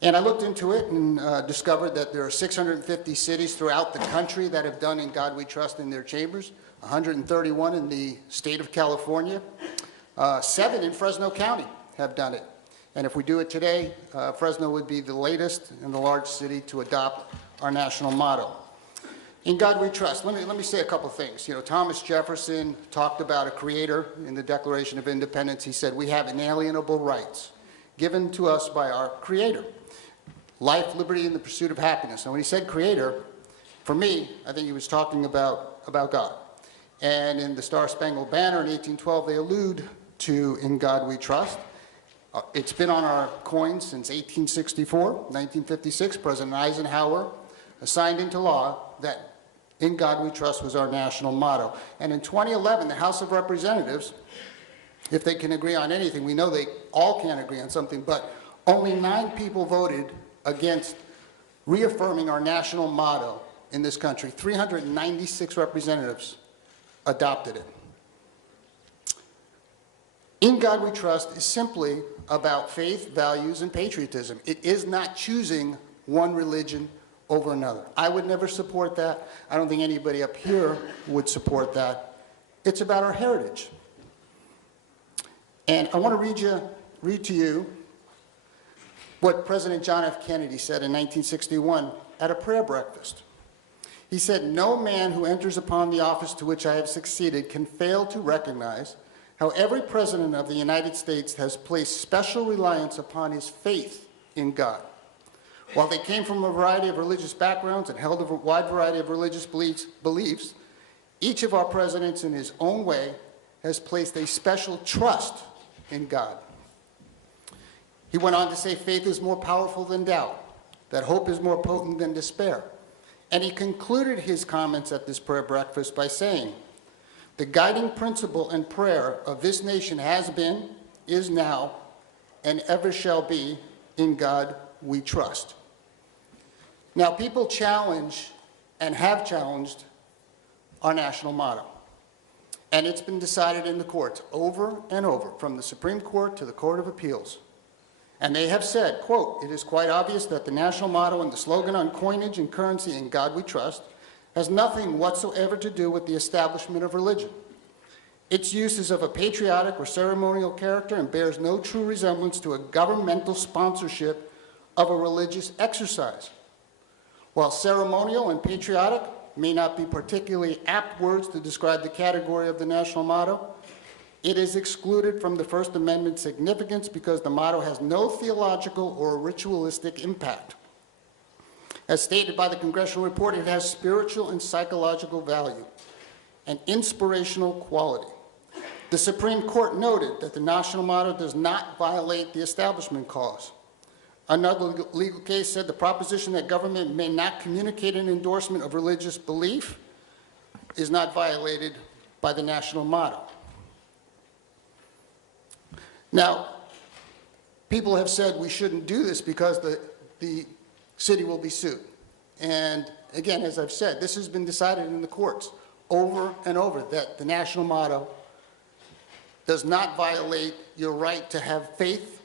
And I looked into it and discovered that there are 650 cities throughout the country that have done In God We Trust in their chambers, 131 in the state of California, 7 in Fresno County have done it. And if we do it today, Fresno would be the latest and the largest city to adopt our national motto. In God We Trust. Let me say a couple things. You know, Thomas Jefferson talked about a creator in the Declaration of Independence. He said, we have inalienable rights given to us by our creator. Life, liberty, and the pursuit of happiness. And when he said creator, for me, I think he was talking about God. And in the Star-Spangled Banner in 1812, they allude to In God We Trust. It's been on our coins since 1864. 1956, President Eisenhower signed into law that In God We Trust was our national motto. And in 2011, the House of Representatives, if they can agree on anything, we know they all can't agree on something, but only 9 people voted against reaffirming our national motto in this country. 396 representatives adopted it. In God We Trust is simply about faith, values, and patriotism. It is not choosing one religion over another. I would never support that. I don't think anybody up here would support that. It's about our heritage. And I want to read to you what President John F. Kennedy said in 1961 at a prayer breakfast. He said, "No man who enters upon the office to which I have succeeded can fail to recognize how every president of the United States has placed special reliance upon his faith in God. While they came from a variety of religious backgrounds and held a wide variety of religious beliefs, each of our presidents in his own way has placed a special trust in God." He went on to say faith is more powerful than doubt, that hope is more potent than despair. And he concluded his comments at this prayer breakfast by saying, "The guiding principle and prayer of this nation has been, is now, and ever shall be, in God we trust." Now, people challenge and have challenged our national motto. And it's been decided in the courts over and over, from the Supreme Court to the Court of Appeals. And they have said, quote, "It is quite obvious that the national motto and the slogan on coinage and currency, In God We Trust, has nothing whatsoever to do with the establishment of religion. Its use is of a patriotic or ceremonial character and bears no true resemblance to a governmental sponsorship of a religious exercise. While ceremonial and patriotic may not be particularly apt words to describe the category of the national motto, it is excluded from the First Amendment significance because the motto has no theological or ritualistic impact. As stated by the congressional report, it has spiritual and psychological value and inspirational quality. The Supreme Court noted that the national motto does not violate the Establishment Clause. Another legal case said the proposition that government may not communicate an endorsement of religious belief is not violated by the national motto. Now, people have said we shouldn't do this because the city will be sued. And again, as I've said, this has been decided in the courts over and over that the national motto does not violate your right to have faith,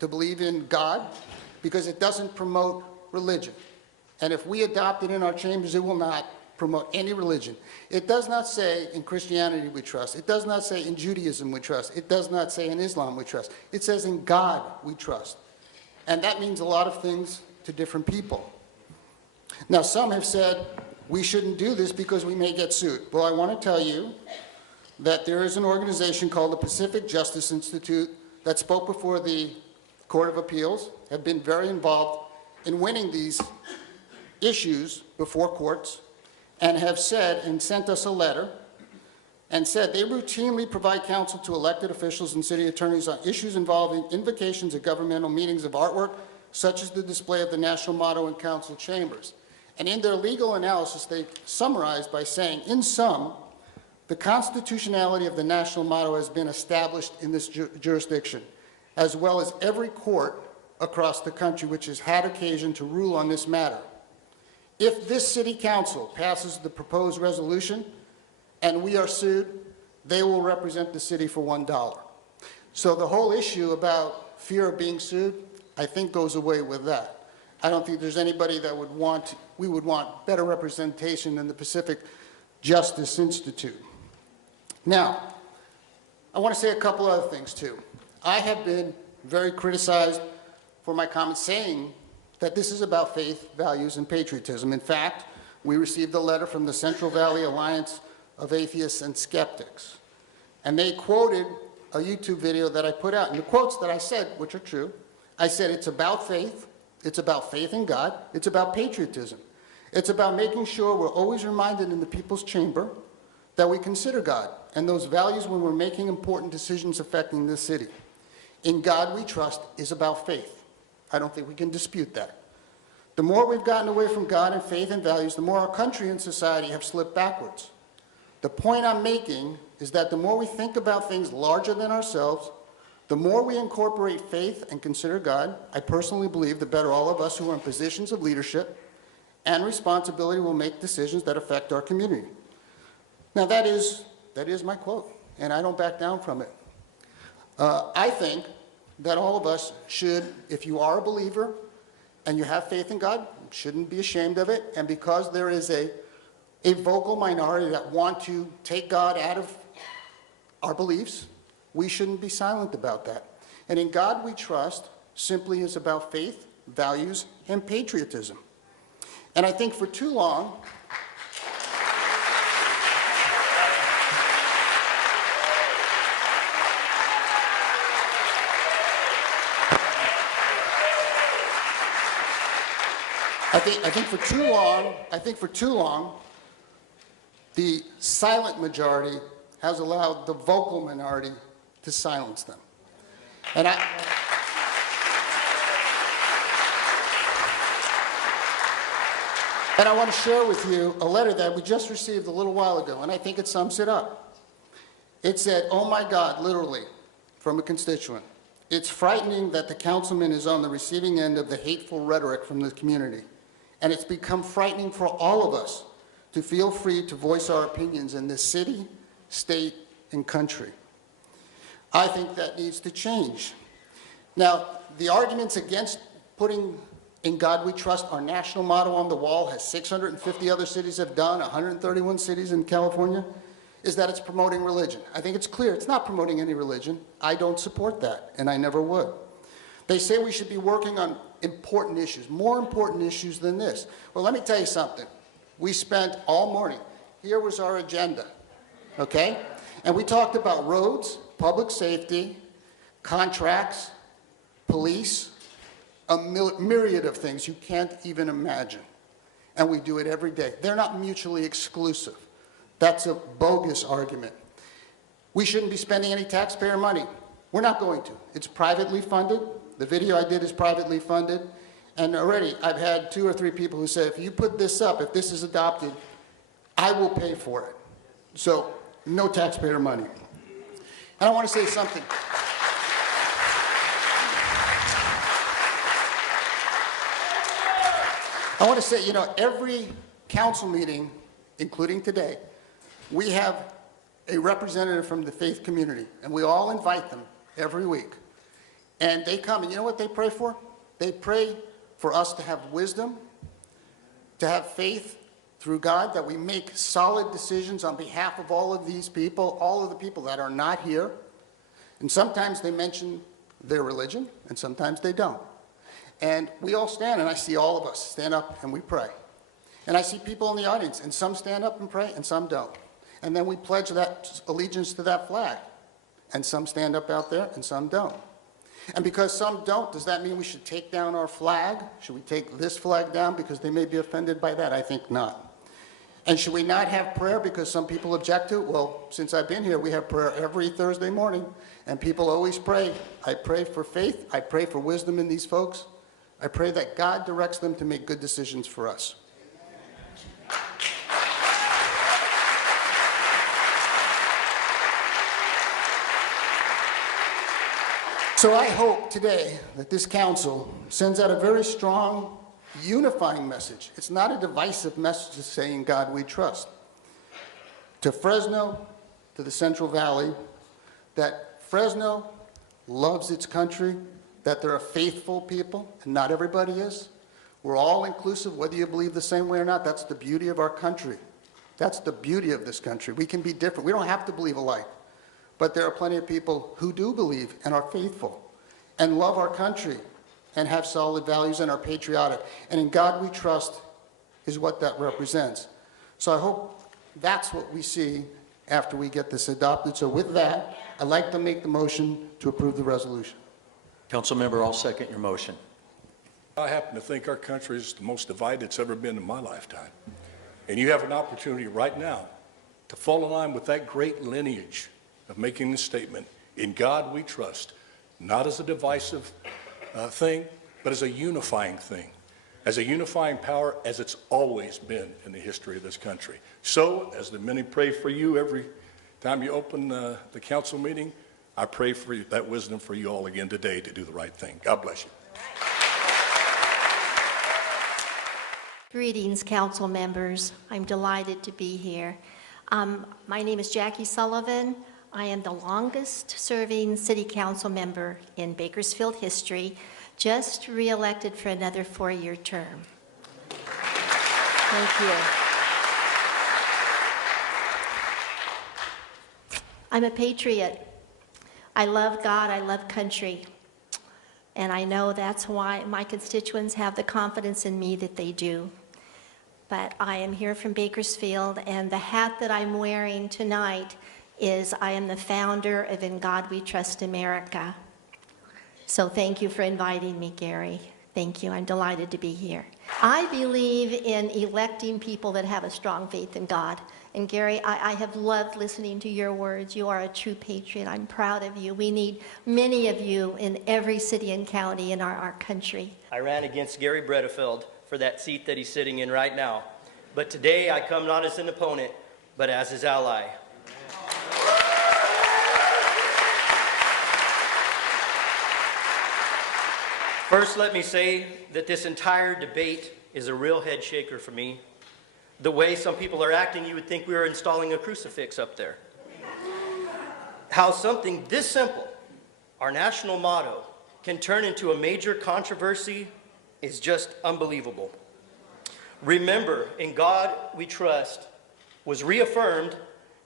to believe in God, because it doesn't promote religion. And if we adopt it in our chambers, it will not promote any religion. It does not say in Christianity we trust. It does not say in Judaism we trust. It does not say in Islam we trust. It says in God we trust. And that means a lot of things to different people. Now, some have said we shouldn't do this because we may get sued. Well, I want to tell you that there is an organization called the Pacific Justice Institute that spoke before the Court of Appeals, have been very involved in winning these issues before courts, and have said and sent us a letter and said they routinely provide counsel to elected officials and city attorneys on issues involving invocations at governmental meetings of artwork, such as the display of the national motto in council chambers. And in their legal analysis, they summarized by saying, in sum, the constitutionality of the national motto has been established in this jurisdiction, as well as every court across the country which has had occasion to rule on this matter. If this city council passes the proposed resolution and we are sued, they will represent the city for $1. So the whole issue about fear of being sued, I think goes away with that. I don't think there's anybody that we would want better representation than the Pacific Justice Institute. Now, I want to say a couple other things too. I have been very criticized for my comments saying that this is about faith, values, and patriotism. In fact, we received a letter from the Central Valley Alliance of Atheists and Skeptics, and they quoted a YouTube video that I put out. And the quotes that I said, which are true, I said it's about faith in God, it's about patriotism. It's about making sure we're always reminded in the people's chamber that we consider God and those values when we're making important decisions affecting this city. In God we trust is about faith. I don't think we can dispute that. The more we've gotten away from God and faith and values, the more our country and society have slipped backwards. The point I'm making is that the more we think about things larger than ourselves, the more we incorporate faith and consider God, I personally believe the better all of us who are in positions of leadership and responsibility will make decisions that affect our community. Now that is my quote, and I don't back down from it. I think that all of us should, if you are a believer and you have faith in God, shouldn't be ashamed of it. And because there is a vocal minority that want to take God out of our beliefs, we shouldn't be silent about that. And in God we trust simply is about faith, values, and patriotism. And I think for too long, I think for too long, the silent majority has allowed the vocal minority to silence them. And I want to share with you a letter that we just received a little while ago, and I think it sums it up. It said, "Oh my God," literally, from a constituent. "It's frightening that the councilman is on the receiving end of the hateful rhetoric from the community. And it's become frightening for all of us to feel free to voice our opinions in this city, state, and country." I think that needs to change. Now, the arguments against putting "In God We Trust," our national motto, on the wall, as 650 other cities have done, 131 cities in California, is that it's promoting religion. I think it's clear it's not promoting any religion. I don't support that, and I never would. They say we should be working on important issues, more important issues than this. Well, let me tell you something. We spent all morning, here was our agenda, okay? And we talked about roads, public safety, contracts, police, a myriad of things you can't even imagine. And we do it every day. They're not mutually exclusive. That's a bogus argument. We shouldn't be spending any taxpayer money. We're not going to. It's privately funded. The video I did is privately funded. And already I've had 2 or 3 people who said, if you put this up, if this is adopted, I will pay for it. So no taxpayer money. And I want to say something. I want to say, you know, every council meeting, including today, we have a representative from the faith community, and we all invite them every week. And they come, and you know what they pray for? They pray for us to have wisdom, to have faith through God, that we make solid decisions on behalf of all of these people, all of the people that are not here. And sometimes they mention their religion, and sometimes they don't. And we all stand, and I see all of us stand up and we pray. And I see people in the audience, and some stand up and pray, and some don't. And then we pledge that allegiance to that flag. And some stand up out there, and some don't. And because some don't, does that mean we should take down our flag? Should we take this flag down because they may be offended by that? I think not. And should we not have prayer because some people object to it? Well, since I've been here, we have prayer every Thursday morning, and people always pray. I pray for faith. I pray for wisdom in these folks. I pray that God directs them to make good decisions for us. So I hope today that this council sends out a very strong, unifying message. It's not a divisive message saying, God we trust. To Fresno, to the Central Valley, that Fresno loves its country, that they're a faithful people, and not everybody is. We're all inclusive, whether you believe the same way or not. That's the beauty of our country. That's the beauty of this country. We can be different. We don't have to believe alike. But there are plenty of people who do believe and are faithful and love our country and have solid values and are patriotic. And in God we trust is what that represents. So I hope that's what we see after we get this adopted. So with that, I'd like to make the motion to approve the resolution. Councilmember, I'll second your motion. I happen to think our country is the most divided it's ever been in my lifetime. And you have an opportunity right now to fall in line with that great lineage of making this statement, in God we trust, not as a divisive thing, but as a unifying thing, as a unifying power as it's always been in the history of this country. So, as the many pray for you every time you open the council meeting, I pray for you, that wisdom for you all again today to do the right thing. God bless you. Greetings, council members. I'm delighted to be here. My name is Jackie Sullivan. I am the longest serving city council member in Bakersfield history, just re-elected for another 4-year term. Thank you. I'm a patriot. I love God, I love country. And I know that's why my constituents have the confidence in me that they do. But I am here from Bakersfield, and the hat that I'm wearing tonight is I am the founder of In God We Trust America. So thank you for inviting me, Gary. Thank you. I'm delighted to be here. I believe in electing people that have a strong faith in God. And Gary, I have loved listening to your words. You are a true patriot. I'm proud of you. We need many of you in every city and county in our country. I ran against Garry Bredefeld for that seat that he's sitting in right now. But today I come not as an opponent, but as his ally. First, let me say that this entire debate is a real head shaker for me. The way some people are acting, you would think we were installing a crucifix up there. How something this simple, our national motto, can turn into a major controversy is just unbelievable. Remember, in God we trust was reaffirmed,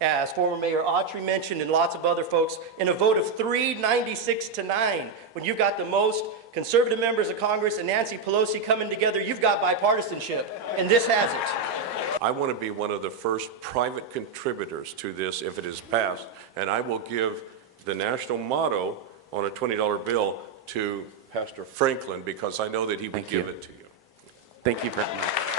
as former Mayor Autry mentioned and lots of other folks, in a vote of 396 to 9. When you've got the most conservative members of Congress and Nancy Pelosi coming together, you've got bipartisanship, and this has it. I want to be one of the first private contributors to this if it is passed, and I will give the national motto on a $20 bill to Pastor Franklin because I know that he would give it to you. Thank you very much.